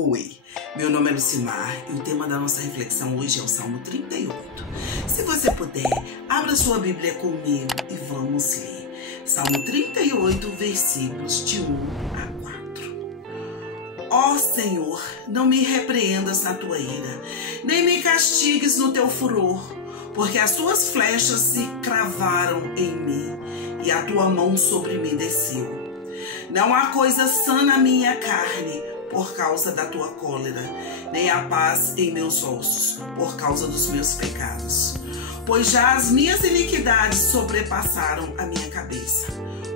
Oi, meu nome é Lucimar e o tema da nossa reflexão hoje é o Salmo 38. Se você puder, abra sua Bíblia comigo e vamos ler. Salmo 38, versículos de 1 a 4. Ó Senhor, não me repreendas na tua ira, nem me castigues no teu furor, porque as tuas flechas se cravaram em mim e a tua mão sobre mim desceu. Não há coisa sã na minha carne, por causa da tua cólera, nem há paz em meus ossos, por causa dos meus pecados. Pois já as minhas iniquidades sobrepassaram a minha cabeça,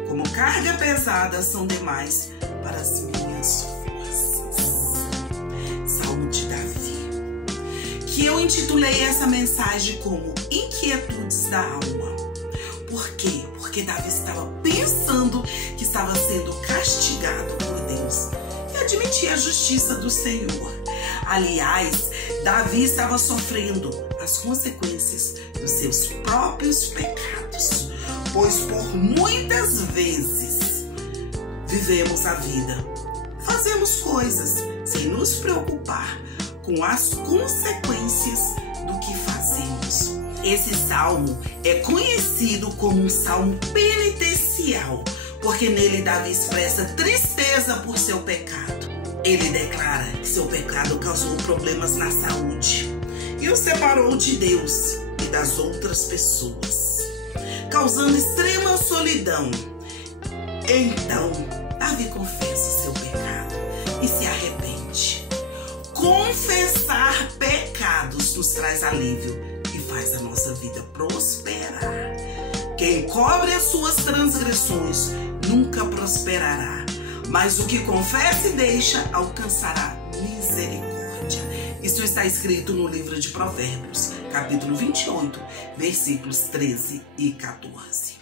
como carga pesada são demais para as minhas forças. Salmo de Davi, que eu intitulei essa mensagem como Inquietudes da Alma. Por quê? Porque Davi estava pensando que estava sendo castigado por Deus. Admitir a justiça do Senhor. Aliás, Davi estava sofrendo as consequências dos seus próprios pecados, pois por muitas vezes vivemos a vida, fazemos coisas sem nos preocupar com as consequências do que fazemos. Esse salmo é conhecido como um salmo penitencial, porque nele Davi expressa tristeza por seu pecado. Ele declara que seu pecado causou problemas na saúde e o separou de Deus e das outras pessoas, causando extrema solidão. Então, Davi confessa seu pecado e se arrepende. Confessar pecados nos traz alívio e faz a nossa vida prosperar. Quem cobre as suas transgressões nunca prosperará, mas o que confessa e deixa alcançará misericórdia. Isso está escrito no livro de Provérbios, capítulo 28, versículos 13 e 14.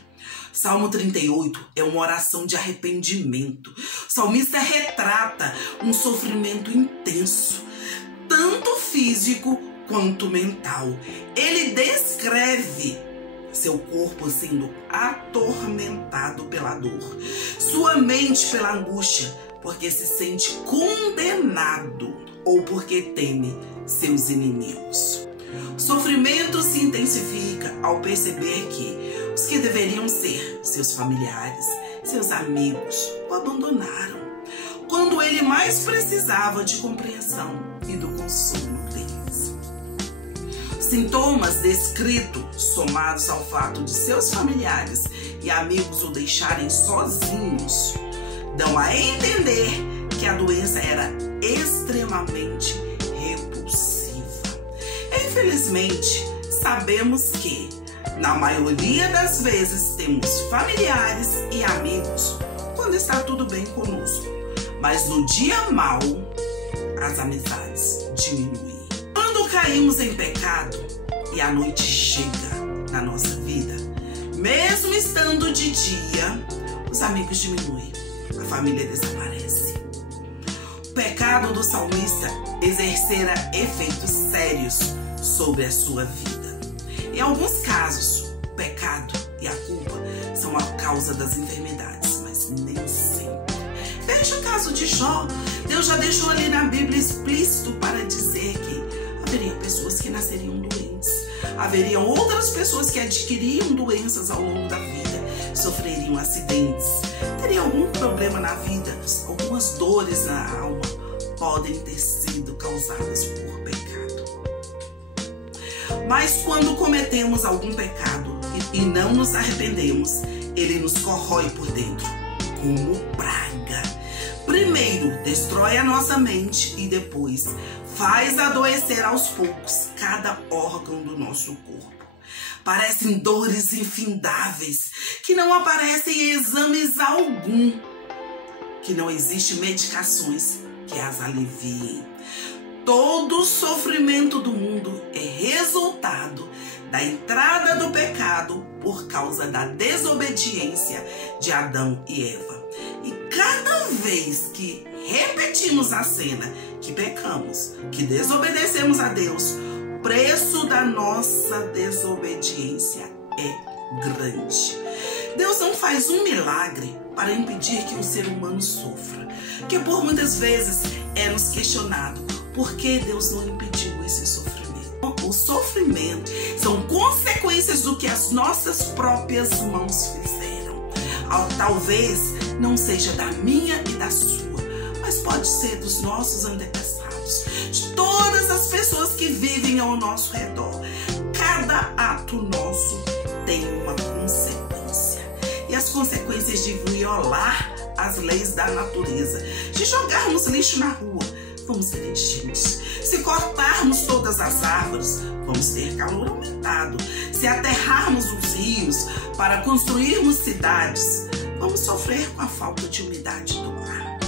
Salmo 38 é uma oração de arrependimento. O salmista retrata um sofrimento intenso, tanto físico quanto mental. Ele descreve seu corpo sendo atormentado pela dor, sua mente pela angústia, porque se sente condenado ou porque teme seus inimigos. O sofrimento se intensifica ao perceber que os que deveriam ser seus familiares, seus amigos, o abandonaram, quando ele mais precisava de compreensão e do consolo deles. Sintomas descritos, somados ao fato de seus familiares e amigos o deixarem sozinhos, dão a entender que a doença era extremamente repulsiva. Infelizmente, sabemos que, na maioria das vezes, temos familiares e amigos quando está tudo bem conosco, mas no dia mau, as amizades diminuem. Quando caímos em pecado e a noite chega na nossa vida, mesmo estando de dia, os amigos diminuem, a família desaparece. O pecado do salmista exercera efeitos sérios sobre a sua vida. Em alguns casos, o pecado e a culpa são a causa das enfermidades, mas nem sempre. Veja o caso de Jó. Deus já deixou ali na Bíblia explícito para dizer que haveriam pessoas que nasceriam doentes, haveriam outras pessoas que adquiriam doenças ao longo da vida, sofreriam acidentes, teriam algum problema na vida, algumas dores na alma podem ter sido causadas por pecado. Mas quando cometemos algum pecado e não nos arrependemos, ele nos corrói por dentro, como praga. Primeiro, destrói a nossa mente e depois faz adoecer aos poucos cada órgão do nosso corpo. Parecem dores infindáveis que não aparecem em exames algum, que não existem medicações que as aliviem. Todo o sofrimento do mundo é resultado da entrada do pecado por causa da desobediência de Adão e Eva. E cada vez que repetimos a cena, que pecamos, que desobedecemos a Deus, o preço da nossa desobediência é grande. Deus não faz um milagre para impedir que o ser humano sofra, que por muitas vezes é nos questionado por que Deus não impediu esse sofrimento. O sofrimento são consequências do que as nossas próprias mãos fizeram. Talvez não seja da minha e da sua, mas pode ser dos nossos antepassados, de todas as pessoas que vivem ao nosso redor. Cada ato nosso tem uma consequência. E as consequências de violar as leis da natureza, de jogarmos lixo na rua, vamos ter enchentes. Se cortarmos todas as árvores, vamos ter calor aumentado. Se aterrarmos os rios para construirmos cidades, vamos sofrer com a falta de umidade do ar.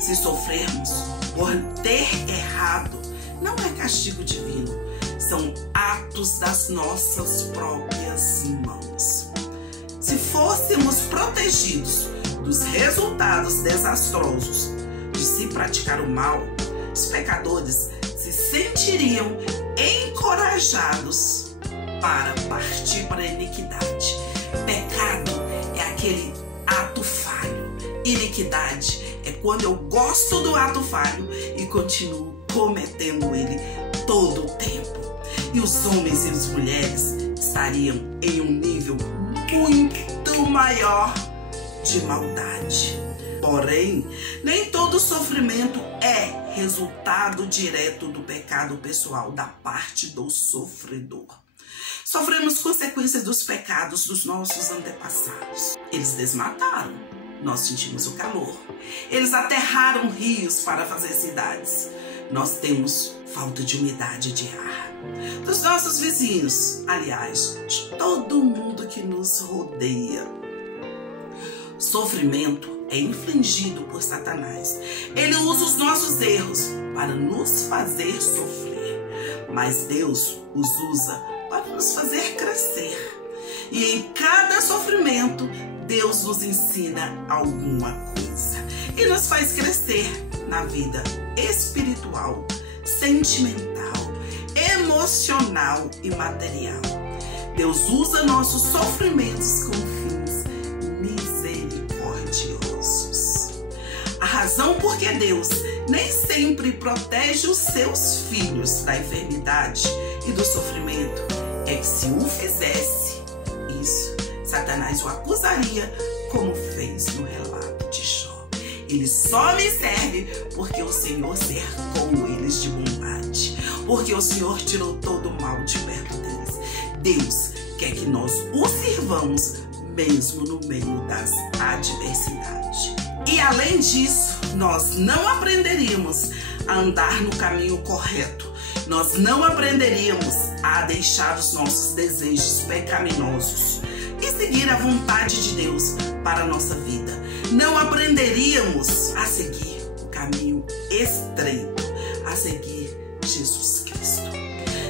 Se sofrermos por ter errado, não é castigo divino, são atos das nossas próprias mãos. Se fôssemos protegidos dos resultados desastrosos de se praticar o mal, os pecadores se sentiriam encorajados para partir para a iniquidade. Pecado é aquele ato falho. Iniquidade é quando eu gosto do ato falho e continuo cometendo ele todo o tempo. E os homens e as mulheres estariam em um nível muito maior de maldade. Porém, nem todo sofrimento é resultado direto do pecado pessoal da parte do sofredor. Sofremos consequências dos pecados dos nossos antepassados. Eles desmataram, nós sentimos o calor. Eles aterraram rios para fazer cidades. Nós temos falta de umidade de ar. Dos nossos vizinhos, aliás, de todo mundo que nos rodeia. Sofrimento é infligido por Satanás. Ele usa os nossos erros para nos fazer sofrer, mas Deus os usa para nos fazer crescer. E em cada sofrimento, Deus nos ensina alguma coisa e nos faz crescer na vida espiritual, sentimental, emocional e material. Deus usa nossos sofrimentos com fins misericordiosos. A razão por que Deus nem sempre protege os seus filhos da enfermidade e do sofrimento é que, se o fizesse isso, Satanás o acusaria, como fez no relato de Jó. Ele só me serve porque o Senhor cercou eles de bondade, porque o Senhor tirou todo o mal de perto deles. Deus quer que nós o sirvamos mesmo no meio das adversidades. E além disso, nós não aprenderíamos a andar no caminho correto. Nós não aprenderíamos a deixar os nossos desejos pecaminosos e seguir a vontade de Deus para a nossa vida. Não aprenderíamos a seguir o caminho estreito, a seguir Jesus Cristo.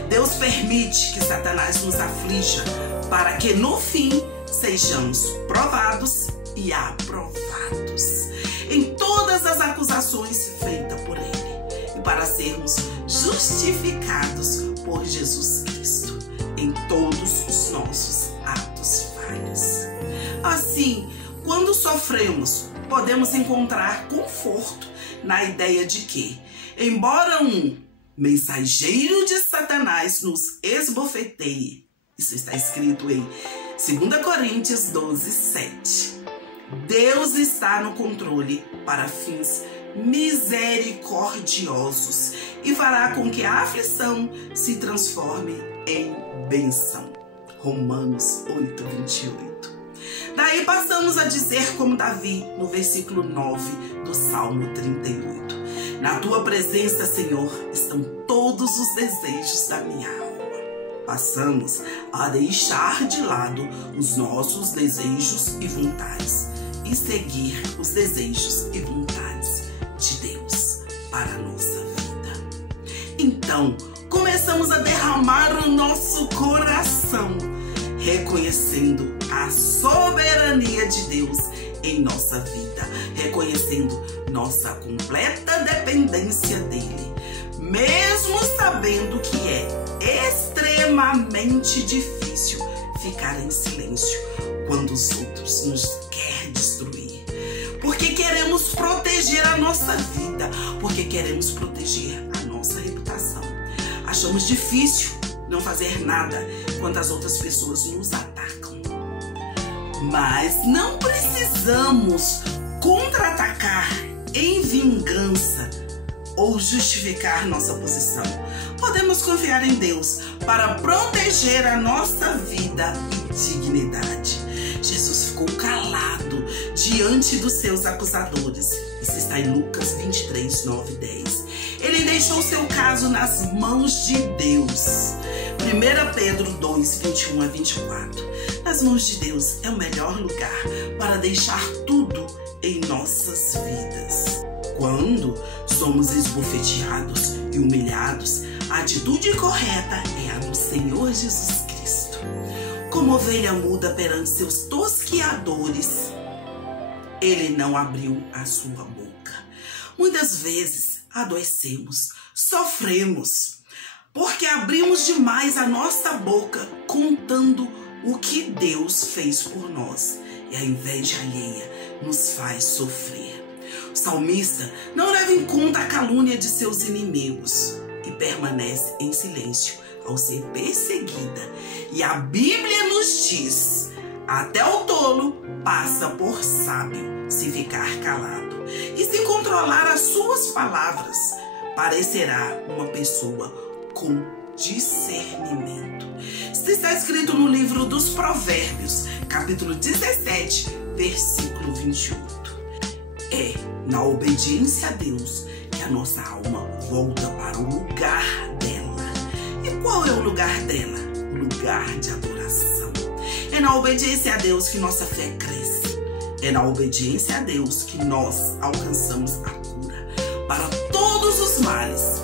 Deus permite que Satanás nos aflija para que no fim sejamos provados e aprovados em todas as acusações feitas por ele e para sermos justificados por Jesus Cristo em todos os nossos atos falhos. Assim, quando sofremos, podemos encontrar conforto na ideia de que, embora um mensageiro de Satanás nos esbofeteie, isso está escrito em 2 Coríntios 12, 7. Deus está no controle para fins misericordiosos e fará com que a aflição se transforme em bênção. Romanos 8, 28. Daí passamos a dizer como Davi no versículo 9 do Salmo 38. Na tua presença, Senhor, estão todos os desejos da minha alma. Passamos a deixar de lado os nossos desejos e vontades e seguir os desejos e vontades de Deus para a nossa vida. Então, começamos a derramar o nosso coração, reconhecendo a soberania de Deus em nossa vida, reconhecendo nossa completa dependência dele, mesmo sabendo que é extremamente difícil ficar em silêncio quando os outros nos querem destruir. Porque queremos proteger a nossa vida, porque queremos proteger a nossa reputação. Achamos difícil não fazer nada quando as outras pessoas nos atacam. Mas não precisamos contra-atacar em vingança ou justificar nossa posição. Podemos confiar em Deus para proteger a nossa vida e dignidade. Jesus ficou calado diante dos seus acusadores. Isso está em Lucas 23, 9 e 10. Ele deixou seu caso nas mãos de Deus. 1 Pedro 2, 21 a 24. Nas mãos de Deus é o melhor lugar para deixar tudo em nossas vidas. Quando somos esbofeteados e humilhados, a atitude correta é a do Senhor Jesus Cristo. Como ovelha muda perante seus tosquiadores, ele não abriu a sua boca. Muitas vezes adoecemos, sofremos, porque abrimos demais a nossa boca contando o que Deus fez por nós. E a inveja alheia nos faz sofrer. O salmista não leva em conta a calúnia de seus inimigos e permanece em silêncio ao ser perseguida. E a Bíblia nos diz: até o tolo passa por sábio se ficar calado. E se controlar as suas palavras, parecerá uma pessoa com discernimento. Isso está escrito no livro dos Provérbios, capítulo 17, versículo 28. É na obediência a Deus que a nossa alma volta para o lugar dela. E qual é o lugar dela? O lugar de adoração. É na obediência a Deus que nossa fé cresce. É na obediência a Deus que nós alcançamos a cura para todos os males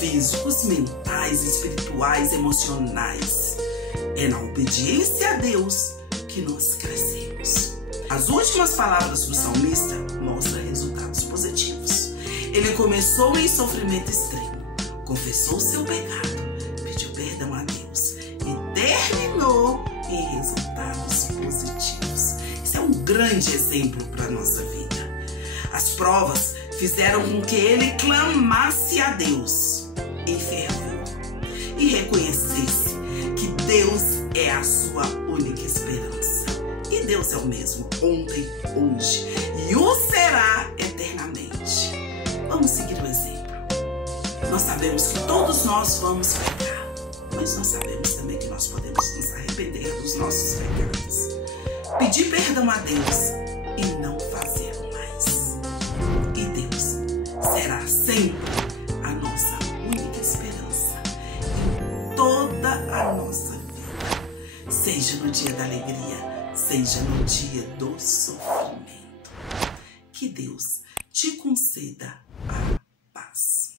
físicos, mentais, espirituais, emocionais. É na obediência a Deus que nós crescemos. As últimas palavras do salmista mostram resultados positivos. Ele começou em sofrimento extremo, confessou seu pecado, pediu perdão a Deus e terminou em resultados positivos. Isso é um grande exemplo para a nossa vida. As provas fizeram com que ele clamasse a Deus em fervor e reconhecesse que Deus é a sua única esperança. E Deus é o mesmo ontem, hoje e o será eternamente. Vamos seguir o exemplo. Nós sabemos que todos nós vamos pecar, mas nós sabemos também que nós podemos nos arrepender dos nossos pecados, pedir perdão a Deus e não fazer mais. E Deus será sempre a nossa única esperança em toda a nossa vida, seja no dia da alegria, seja no dia do sofrimento. Que Deus te conceda